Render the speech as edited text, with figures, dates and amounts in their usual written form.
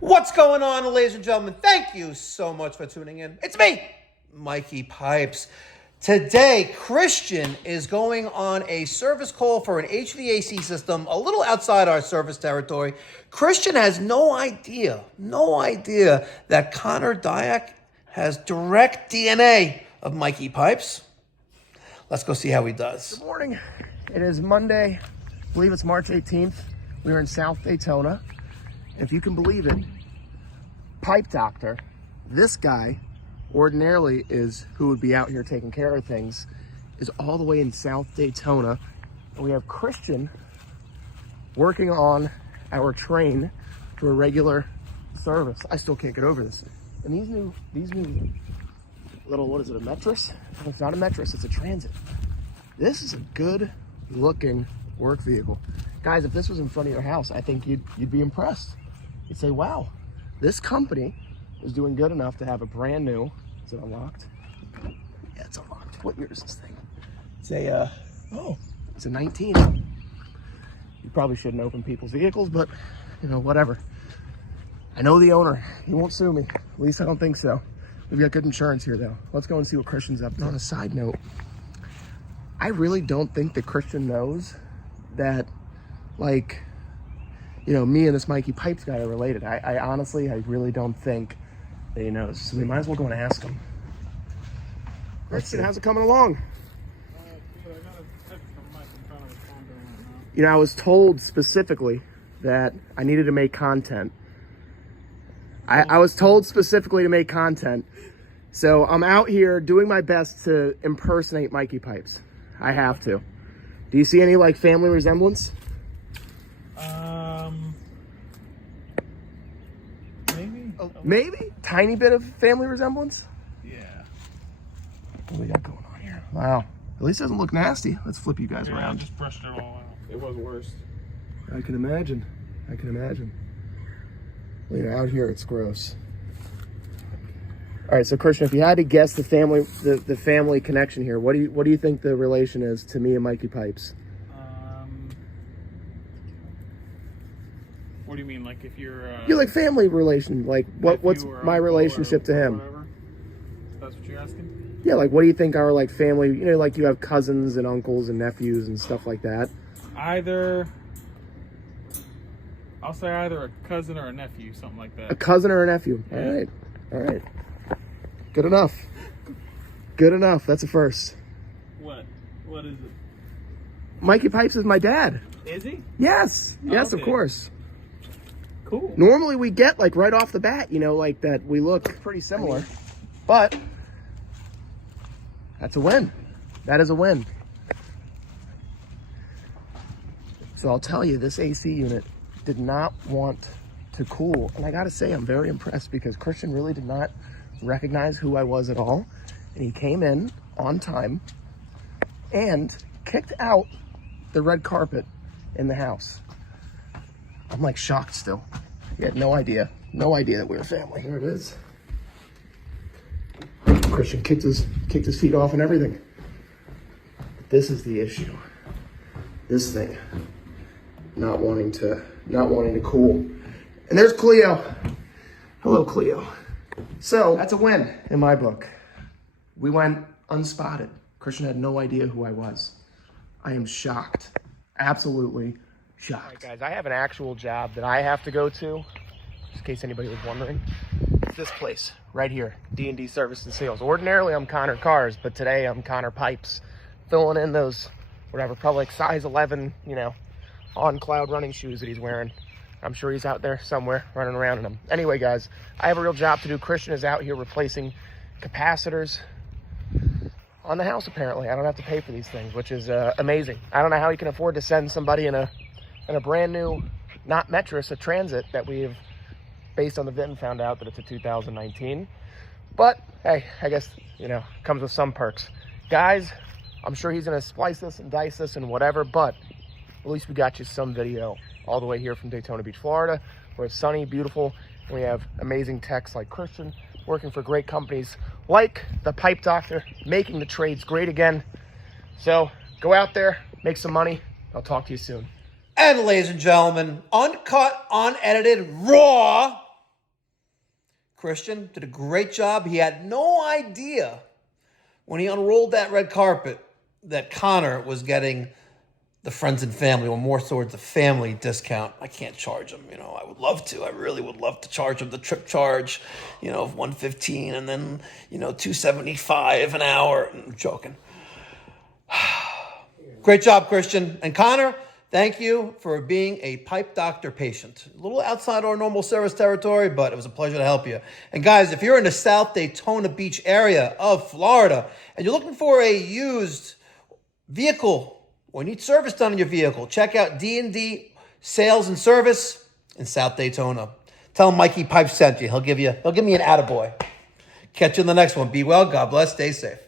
What's going on, ladies and gentlemen? Thank you so much for tuning in. It's me, Mikey Pipes. Today, Christian is going on a service call for an HVAC system a little outside our service territory. Christian has no idea that Connor Dyack has direct DNA of Mikey Pipes. Let's go see how he does. Good morning. It is Monday. I believe it's March 18th. We're in South Daytona. If you can believe it, pipe doctor, this guy ordinarily is who would be out here taking care of things, is all the way in South Daytona. And we have Christian working on our Trane for a regular service. I still can't get over this. And these new little, what is it, a mattress? No, it's not a mattress, it's a Transit. This is a good looking work vehicle. Guys, if this was in front of your house, I think you'd be impressed. You'd say, wow, this company is doing good enough to have a brand new, is it unlocked? Yeah, it's unlocked. What year is this thing? It's it's a 19. You probably shouldn't open people's vehicles, but you know, whatever. I know the owner, he won't sue me. At least I don't think so. We've got good insurance here though. Let's go and see what Christian's up to. On a side note, I really don't think that Christian knows that, like, you know, me and this Mikey Pipes guy are related. I honestly, I really don't think that he knows. So we might as well go and ask him. Christian, how's it coming along? Good. I got a text from Mike. I'm trying to respond to him right now. You know, I was told specifically that I needed to make content. I was told specifically to make content. So I'm out here doing my best to impersonate Mikey Pipes. I have to. Do you see any, like, family resemblance? Maybe. Maybe? Tiny bit of family resemblance? Yeah. What do we got going on here? Wow. At least it doesn't look nasty. Let's flip you guys I around. just brushed it all out. It was worse. I can imagine. Well, you know, out here it's gross. All right, so Christian, if you had to guess the family connection here, what do you think the relation is to me and Mikey Pipes? What do you mean? Like if you're... You're like family relation. Like what's my relationship to him? Whatever. That's what you're asking? Yeah, like what do you think our, like, family, you know, like you have cousins and uncles and nephews and stuff like that. I'll say either a cousin or a nephew, something like that. A cousin or a nephew. Yeah. All right. Good enough. That's a first. What? What is it? Mikey Pipes is my dad. Is he? Yes, Okay. of course. Cool. Normally we get, like, right off the bat, you know, like that we look pretty similar, but that's a win. That is a win. So I'll tell you, this AC unit did not want to cool. And I gotta say, I'm very impressed because Christian really did not recognize who I was at all. And he came in on time and kicked out the red carpet in the house. I'm, like, shocked still. He had no idea that we were family. There it is. Christian kicked his feet off and everything. This is the issue. This thing not wanting to cool. And there's Cleo. Hello, Cleo. So that's a win in my book. We went unspotted. Christian had no idea who I was. I am shocked. Absolutely shocked. All right, guys, I have an actual job that I have to go to, just in case anybody was wondering. It's this place right here, D&D Service and Sales. Ordinarily, I'm Connor Cars, but today I'm Connor Pipes, filling in those, whatever, probably like size 11, you know, on-cloud running shoes that he's wearing. I'm sure he's out there somewhere running around in them. Anyway, guys, I have a real job to do. Christian is out here replacing capacitors on the house, apparently. I don't have to pay for these things, which is amazing. I don't know how he can afford to send somebody in a brand new, not mattress, a Transit that we've, based on the VIN, found out that it's a 2019. But hey, I guess, you know, comes with some perks. Guys, I'm sure he's gonna splice this and dice this and whatever, but at least we got you some video all the way here from Daytona Beach, Florida, where it's sunny, beautiful, and we have amazing techs like Christian working for great companies like the Pipe Doctor, making the trades great again. So go out there, make some money. I'll talk to you soon. And ladies and gentlemen, uncut, unedited, raw Christian did a great job. He had no idea when he unrolled that red carpet that Connor was getting the friends and family, or more towards the family discount. I can't charge him. I would love to. I really would love to charge him the trip charge, of $115 and then, $275 an hour. I'm joking. Great job, Christian. And Connor, thank you for being a pipe doctor patient. A little outside our normal service territory, but it was a pleasure to help you. And guys, if you're in the South Daytona Beach area of Florida and you're looking for a used vehicle or need service done on your vehicle, check out D&D Sales and Service in South Daytona. Tell him Mikey Pipes sent you. He'll give me an attaboy. Catch you in the next one. Be well. God bless. Stay safe.